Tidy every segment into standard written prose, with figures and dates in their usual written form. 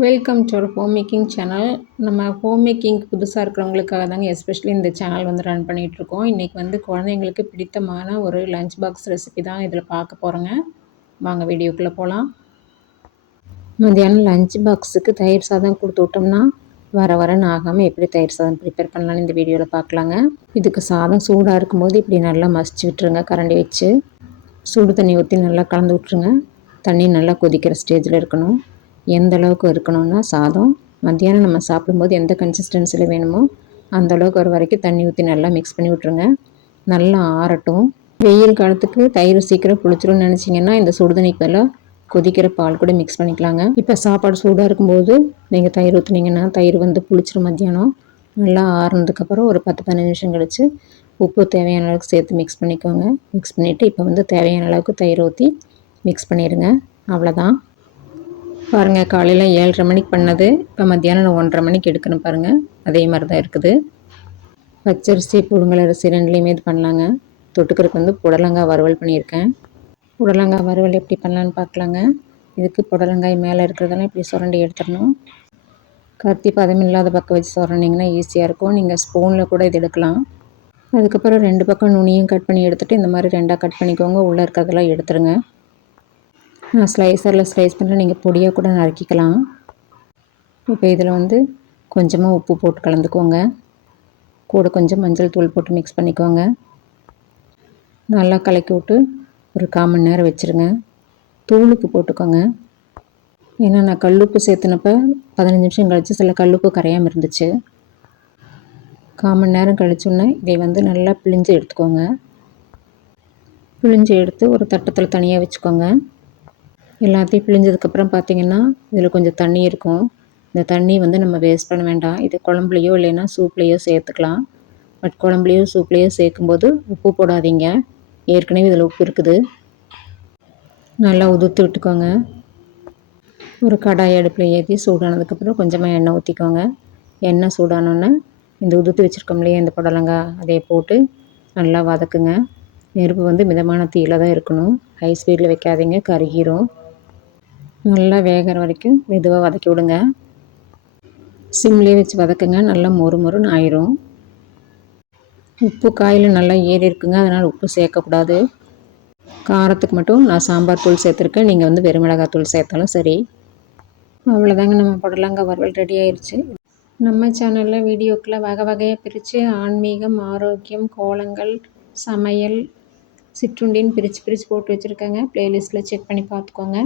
Welcome to our home making channel. நம்ம home making புதுசாக இருக்கிறவங்களுக்காக தாங்க எஸ்பெஷலி இந்த சேனல் வந்து ரன் பண்ணிகிட்ருக்கோம். இன்றைக்கி வந்து குழந்தைங்களுக்கு பிடித்தமான ஒரு லஞ்ச் பாக்ஸ் ரெசிபி தான் இதில் பார்க்க போகிறோங்க. வாங்க வீடியோக்குள்ளே போகலாம். மத்தியானம் லஞ்ச் பாக்ஸுக்கு தயிர் சாதம் கொடுத்து விட்டோம்னா வர வரன்னு ஆகாமல் எப்படி தயிர் சாதம் ப்ரிப்பேர் பண்ணலான்னு இந்த வீடியோவில் பார்க்கலாங்க. இதுக்கு சாதம் சூடாக இருக்கும்போது இப்படி நல்லா மசிச்சு விட்டுருங்க. கரண்டி வச்சு சுடு தண்ணி ஊற்றி நல்லா கலந்து விட்ருங்க. தண்ணி நல்லா கொதிக்கிற ஸ்டேஜில் இருக்கணும். எந்த அளவுக்கு இருக்கணும்னா சாதம் மத்தியானம் நம்ம சாப்பிடும்போது எந்த கன்சிஸ்டன்சியில் வேணுமோ அந்த அளவுக்கு ஒரு வரைக்கும் தண்ணி ஊற்றி நல்லா மிக்ஸ் பண்ணி விட்ருங்க. நல்லா ஆறட்டும். வெயில் காலத்துக்கு தயிர் சீக்கிரம் புளிச்சிரும்னு நினச்சிங்கன்னா இந்த சுடுதண்ணிக்கு பதிலாக கொதிக்கிற பால் கூட மிக்ஸ் பண்ணிக்கலாங்க. இப்போ சாப்பாடு சூடாக இருக்கும்போது நீங்கள் தயிர் ஊற்றுனீங்கன்னா தயிர் வந்து புளிச்சிரும். மத்தியானம் நல்லா ஆறுனதுக்கப்புறம் ஒரு 10-15 நிமிஷம் கழித்து உப்பு தேவையான அளவுக்கு சேர்த்து மிக்ஸ் பண்ணிக்கோங்க. மிக்ஸ் பண்ணிவிட்டு இப்போ வந்து தேவையான அளவுக்கு தயிர் ஊற்றி மிக்ஸ் பண்ணிடுங்க. அவ்வளோதான். பாருங்கள், காலையில் 7:30 மணிக்கு பண்ணது இப்போ மத்தியானம் 1:30 மணிக்கு எடுக்கணும். பாருங்கள், அதே மாதிரி தான் இருக்குது. பச்சரிசி புழுங்கல் அரிசி ரெண்டுலேயுமே இது பண்ணலாங்க. தொட்டுக்கிறதுக்கு வந்து புடலங்காய் வறுவல் பண்ணியிருக்கேன். புடலங்காய் வறுவல் எப்படி பண்ணலான்னு பார்க்கலாங்க. இதுக்கு புடலங்காய் மேலே இருக்கிறதெல்லாம் இப்படி சுரண்டி எடுத்துடணும். கத்தி பதம் இல்லாத பக்கம் வச்சு சுரண்டிங்கன்னா ஈஸியாக இருக்கும். நீங்கள் ஸ்பூனில் கூட இது எடுக்கலாம். அதுக்கப்புறம் 2 பக்கம் நுனியும் கட் பண்ணி எடுத்துகிட்டு இந்த மாதிரி 2ஆக கட் பண்ணிக்கோங்க. உள்ளே இருக்கிறதெல்லாம் எடுத்துருங்க. நான் ஸ்லைசரில் ஸ்லைஸ் பண்ணுறேன், நீங்கள் பொடியாக கூட நறுக்கிக்கலாம். இப்போ இதில் வந்து கொஞ்சமாக உப்பு போட்டு கலந்துக்கோங்க. கூட கொஞ்சம் மஞ்சள் தூள் போட்டு மிக்ஸ் பண்ணிக்கோங்க. நல்லா கலக்கி விட்டு ஒரு 1/4 மணி நேரம் வச்சுருங்க. தூள் உப்பு போட்டுக்கோங்க. ஏன்னா நான் கல்லுப்பு சேர்த்துனப்போ 15 நிமிஷம் கழித்து சில கல்லுப்பு கரையாமல் இருந்துச்சு. 1/4 மணி நேரம் கழிச்சோன்னே இதை வந்து நல்லா பிழிஞ்சு எடுத்துக்கோங்க. பிழிஞ்சு எடுத்து ஒரு தட்டத்தில் தனியாக வச்சுக்கோங்க. எல்லாத்தையும் பிழிஞ்சதுக்கப்புறம் பார்த்திங்கன்னா இதில் கொஞ்சம் தண்ணி இருக்கும். இந்த தண்ணி வந்து நம்ம வேஸ்ட் பண்ண வேண்டாம். இது குழம்புலையோ இல்லைன்னா சூப்லேயோ சேர்த்துக்கலாம். பட் குழம்புலையோ சூப்லேயோ சேர்க்கும்போது உப்பு போடாதீங்க. ஏற்கனவே இதில் உப்பு இருக்குது. நல்லா உதுத்து விட்டுக்கோங்க. ஒரு கடாய் அடுப்பில் ஏற்றி சூடானதுக்கப்புறம் கொஞ்சமாக எண்ணெய் ஊற்றிக்கோங்க. எண்ணெய் சூடானோன்னே இந்த உதுத்து வச்சுருக்கோம் இல்லையா இந்த புடலங்காய், அதை போட்டு நல்லா வதக்குங்க. நெருப்பு வந்து மிதமான தீயில் தான் இருக்கணும். ஹை ஸ்பீடில் வைக்காதீங்க, கருகிரும். நல்லா வேகிற வரைக்கும் மெதுவாக வதக்கி விடுங்க. சிம்லேயே வச்சு வதக்குங்க. நல்லா மொறு மொறுன்னு ஆயிரும். உப்பு காயில் நல்லா ஏறி இருக்குங்க, அதனால் உப்பு சேர்க்கக்கூடாது. காரத்துக்கு மட்டும் நான் சாம்பார் தூள் சேர்த்துருக்கேன். நீங்கள் வந்து வெறுமிளகாய் தூள் சேர்த்தாலும் சரி. அவ்வளோதாங்க, நம்ம புடலங்காய் வறுவல் ரெடி ஆயிடுச்சு. நம்ம சேனலில் வீடியோக்களை வகை வகையாக பிரித்து ஆன்மீகம், ஆரோக்கியம், கோலங்கள், சமையல், சிற்றுண்டின்னு பிரித்து போட்டு வச்சுருக்கேங்க. ப்ளேலிஸ்ட்டில் செக் பண்ணி பார்த்துக்கோங்க.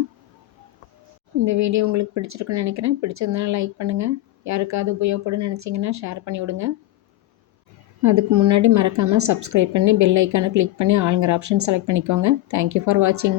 இந்த வீடியோ உங்களுக்கு பிடிச்சிருக்குன்னு நினைக்கிறேன். பிடிச்சிருந்தாலும் லைக் பண்ணுங்கள். யாருக்காவது உபயோகப்படுன்னு நினச்சிங்கன்னா ஷேர் பண்ணி விடுங்க. அதுக்கு முன்னாடி மறக்காமல் சப்ஸ்கிரைப் பண்ணி பெல் ஐக்கானை கிளிக் பண்ணி ஆளுங்கிற ஆப்ஷன் செலக்ட் பண்ணிக்கோங்க. தேங்க்யூ ஃபார் வாட்சிங்.